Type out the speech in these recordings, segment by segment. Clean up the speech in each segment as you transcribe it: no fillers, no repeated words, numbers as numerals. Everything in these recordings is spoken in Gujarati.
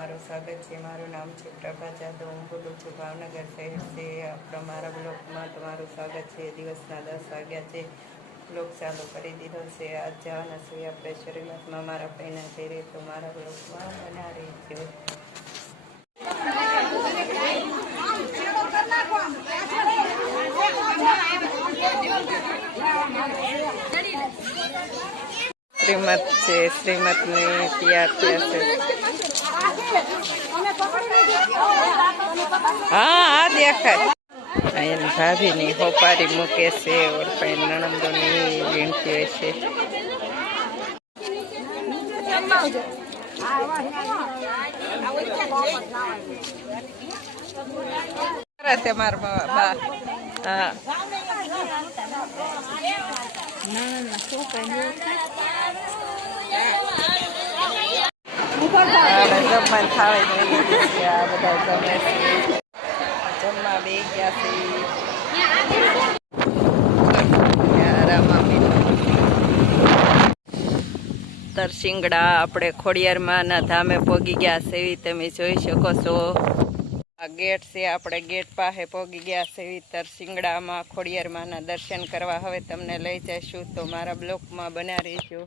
તમારું સ્વાગત છે। મારું નામ છે પ્રભા જાદવ, હું બોલું છું ભાવનગર શહેરથી। આપણા મારા બ્લોગમાં તમારું સ્વાગત છે। દિવસના 10 વાગ્યા છે, બ્લોગ ચાલુ કરી દીધો છે। આજ જવાના છીએ આપણે શરીરમાં મારા પૈના ઘેરે, તો મારા બ્લોગમાં બના રહી છે। શ્રીમત છે, શ્રીમતની તૈયાર થયા છે। હા હા દેખાય। અહીંયા ભાભીની હોપારી મૂકે છે, ઓરપાઈ નણંદોની વીણતી હોય છે। મારા બા હા જમવા થાળી આ બધા જમે છે, જમવા બે ગયા છે। તરસિંગડા આપણે ખોડિયારમાંના ધામે પોગી ગયા છે, એવી તમે જોઈ શકો છો। આ ગેટ છે, આપણે ગેટ પાસે પોગી ગયા છે। તરસિંગડામાં ખોડિયારમાંના દર્શન કરવા હવે તમને લઈ જઈશું, તો મારા બ્લોકમાં બના રહીશું।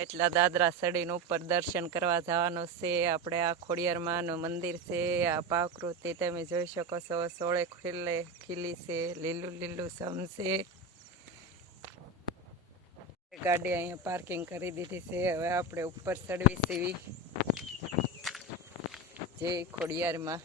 એટલા દાદરા ચડીને ઉપર દર્શન કરવા જવાનું છે। આપણે આ ખોડિયારમાંનું મંદિર છે। આ પાકૃતિ તમે જોઈ શકો છો, સોળે ખીલી છે, લીલું લીલું સમ છે। ગાડી અહીંયા પાર્કિંગ કરી દીધી છે। હવે આપણે ઉપર ચડવી સીવી જય ખોડિયારમાં।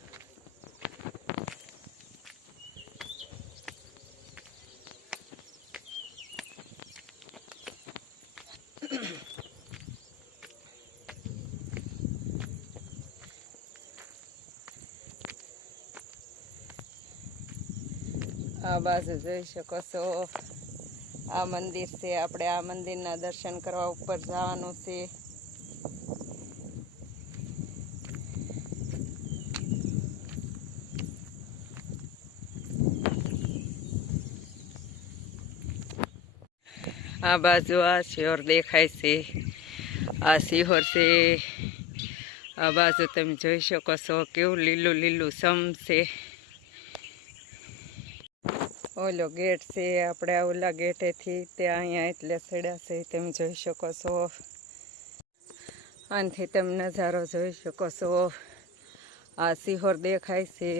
આ બાજુ જોઈ શકો છો, આ મંદિર છે। આપણે આ મંદિરના દર્શન કરવા ઉપર જવાનું છે। આ બાજુ આ શિહોર દેખાય છે, આ શિહોર છે। આ બાજુ તમે જોઈ શકો છો, કેવું લીલું લીલું સમ છે। ઓલો ગેટ છે, આપણે ઓલા ગેટેથી ત્યાં અહીંયા એટલે ચડ્યા છે, તમે જોઈ શકો છો। આનાથી તમે નજારો જોઈ શકો છો। આ શિહોર દેખાય છે,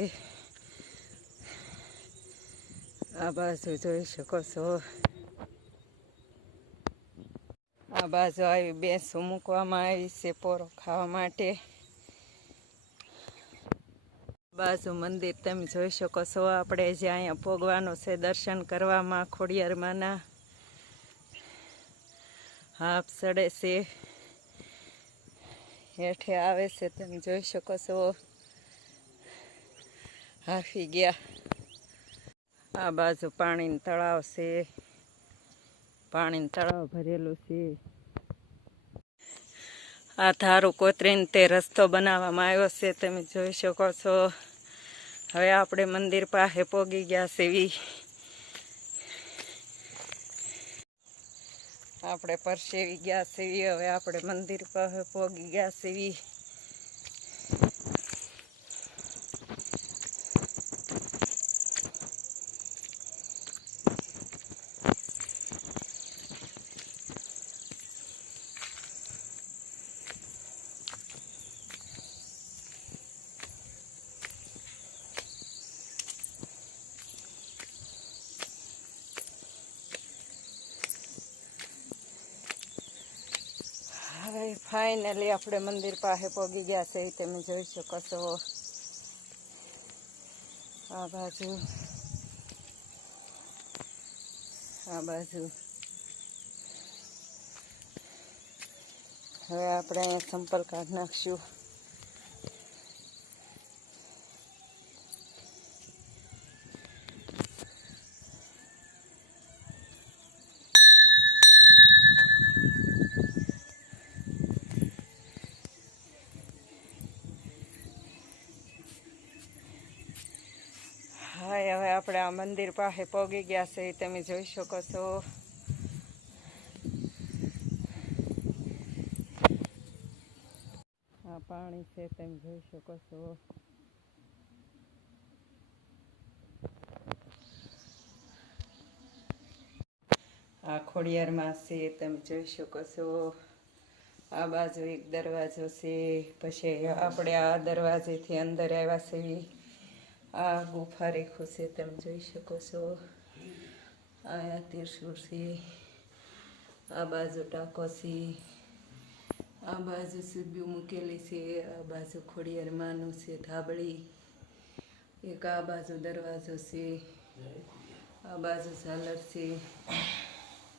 આ બાજુ જોઈ શકો છો। આ બાજુ આવી બેસું મૂકવામાં આવી છે પોરો ખાવા માટે। બાજુ મંદિર તમે જોઈ શકો છો, આપણે જે અહીંયા પોગવાનું છે દર્શન કરવામાં ખોડિયારમાંના। હાફ ચડે છે, હેઠે આવે છે, તમે જોઈ શકો છો। હાફી ગયા। આ બાજુ પાણીનું તળાવ છે, પાણીનું તળાવ ભરેલું છે। આ ધારું કોતરીને તે રસ્તો બનાવવામાં આવ્યો છે, તમે જોઈ શકો છો। હવે આપણે મંદિર પાસે પોગી ગયા છે। આપણે પરસેવી ગયા છે, હવે આપણે મંદિર પાસે પોગી ગયા છે। હવે ફાઇનલી આપણે મંદિર પાસે પહોંચી ગયા છે, તમે જોઈ શકો છો। આ બાજુ હવે આપણે અહીંયા સંપલ કાઢી નાખશું। હાય હવે આપણે આ મંદિર પાસે પહોંચી ગયા છે, તમે જોઈ શકો છો। પાણી છે તમે જોઈ શકો છો. આ ખોડિયારમાં છે તમે જોઈ શકો છો. આ બાજુ એક દરવાજો છે. પછી આપણે આ દરવાજેથી અંદર આવ્યા છીએ. આ ગુફા રેખું છે તમે જોઈ શકો છો. આ ત્રિશૂળ છે. આ બાજુ ટાંકો છે. આ બાજુ સીબ્યું મૂકેલી છે. આ બાજુ ખોડિયાર માનું છે ધાબળી. એક આ બાજુ દરવાજો છે. આ બાજુ ઝાલર છે.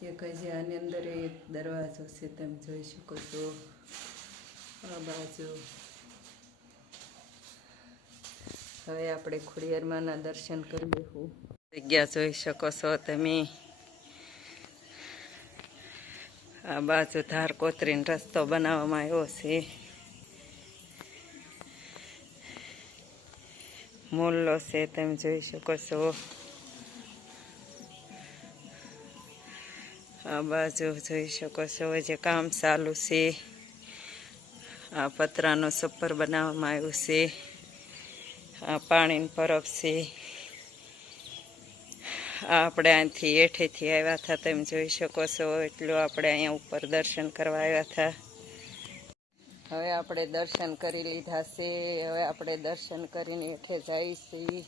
એક હજી આની અંદર એક દરવાજો છે તમે જોઈ શકો છો. આ બાજુ હવે આપણે ખોડિયાર માના દર્શન કરી લેવું. જગ્યા જોઈ શકો છો તમે. આ બાજુ ધાર કોતરીને રસ્તો બનાવવામાં આવ્યો છે. મોલ્લો છે તમે જોઈ શકો છો. આ બાજુ જોઈ શકો છો જે કામ ચાલુ છે. આ પતરાનો છપ્પર બનાવવામાં આવ્યું છે. આ પાણીની પરબ છે. આ આપણે અહીંથી હેઠેથી આવ્યા હતા તમે જોઈ શકો છો. એટલું આપણે અહીંયા ઉપર દર્શન કરવા આવ્યા હતા. હવે આપણે દર્શન કરી લીધા છે. હવે આપણે દર્શન કરીને હેઠે જઈએ છીએ.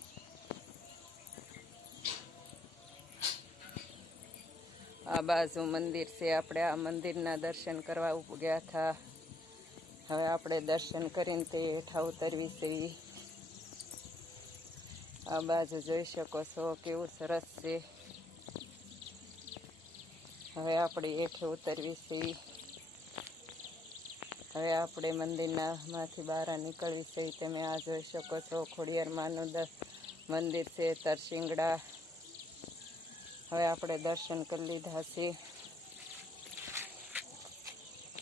આ બાજુ મંદિર છે. આપણે આ મંદિરના દર્શન કરવા ગયા હતા. હવે આપણે દર્શન કરીને તે હેઠા ઉતરવી છીએ. આ બાજુ જોઈ શકો છો કેવું સરસ છે. હવે આપણે હેઠે ઉતરવી છીએ. હવે આપણે મંદિરના માંથી બહાર નીકળવી છીએ. તમે આ જોઈ શકો છો ખોડિયાર માનું મંદિર છે તરસિંગડા. હવે આપણે દર્શન કરી લીધા છે.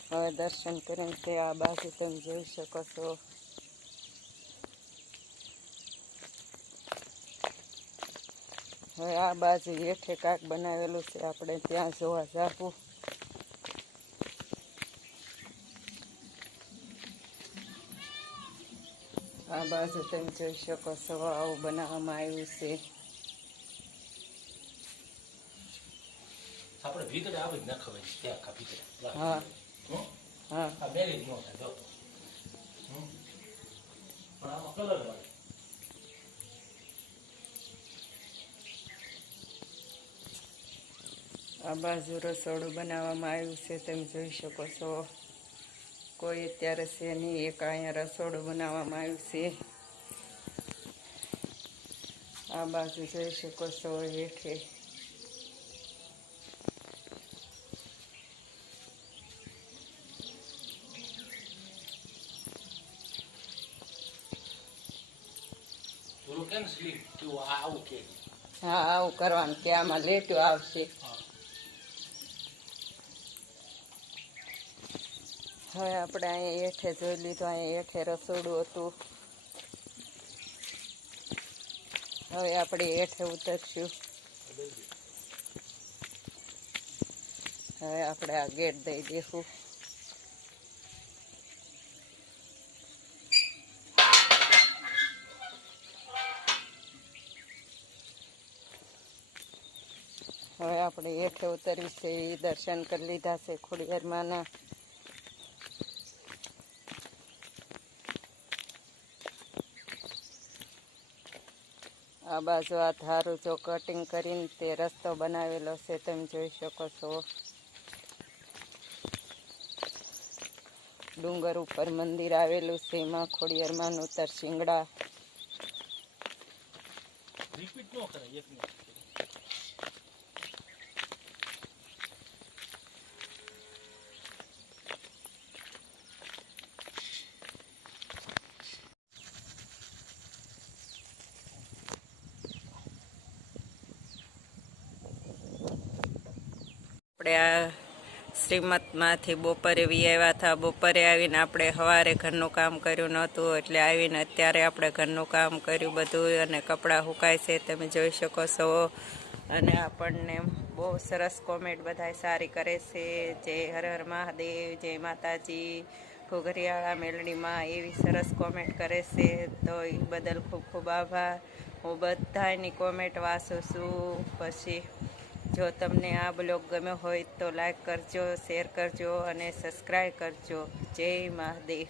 હવે દર્શન કરીને તે આ બાજુ તમે જોઈ શકો છો. હવે આ બાજુ હેઠે કાંક બનાવેલું છે. આપણે ત્યાં જોવા જાવું. આ બાજુ તમે જોઈ શકો છો આવું બનાવવામાં આવ્યું છે. આપણે ભીતરે આવી જ ન ખવાય ત્યાં કા ભીતરે. હા હા આ મેરી નો થાય જો. પણ આમાં કલર વાળી. આ બાજુ રસોડું બનાવવામાં આવ્યું છે તમે જોઈ શકો છો. કોઈ અત્યારે છે નહીં. એક અહીંયા રસોડું બનાવવામાં આવ્યું છે. આ બાજુ જોઈ શકો છો હેઠે. થોડું કેમ સ્લીપ કેવું આવું કે. હા આવું કરવાનું કે આમાં લેટું આવશે. હવે આપણે અહીંયા હેઠે જોઈ લીધું. અહીંયા હેઠે રસોડું હતું. હવે આપણે હેઠે ઉતરશું. હવે આપણે આ ગેટ દઈ દેવું. હવે આપણે હેઠે ઉતરવી છે. દર્શન કરી લીધા છે ખોડિયાર માના. આ બાજુ આ ધારું જો કટિંગ કરીને તે રસ્તો બનાવેલો છે તમે જોઈ શકો છો. ડુંગર ઉપર મંદિર આવેલું છે. એમાં ખોડિયાર માનું તરસિંગડા. રિપીટ ન કરે એક મિનિટ. આપણે આ શ્રીમતમાંથી બપોરે વી આવ્યા હતા. બપોરે આવીને આપણે સવારે ઘરનું કામ કર્યું નહોતું. એટલે આવીને અત્યારે આપણે ઘરનું કામ કર્યું બધું. અને કપડાં સુકાય છે તમે જોઈ શકો છો. અને આપણને બહુ સરસ કોમેન્ટ બધા સારી કરે છે. જય હર હર મહાદેવ, જય માતાજી. ઘોઘરિયાળા મેલડીમાં એવી સરસ કોમેન્ટ કરે છે, તો એ બદલ ખૂબ ખૂબ આભાર. હું બધાની કોમેન્ટ વાંચું છું. પછી જો તમને આ બ્લોગ ગમ્યો હોય તો લાઈક કરજો, શેર કરજો અને સબસ્ક્રાઈબ કરજો. જય મહાદેવ.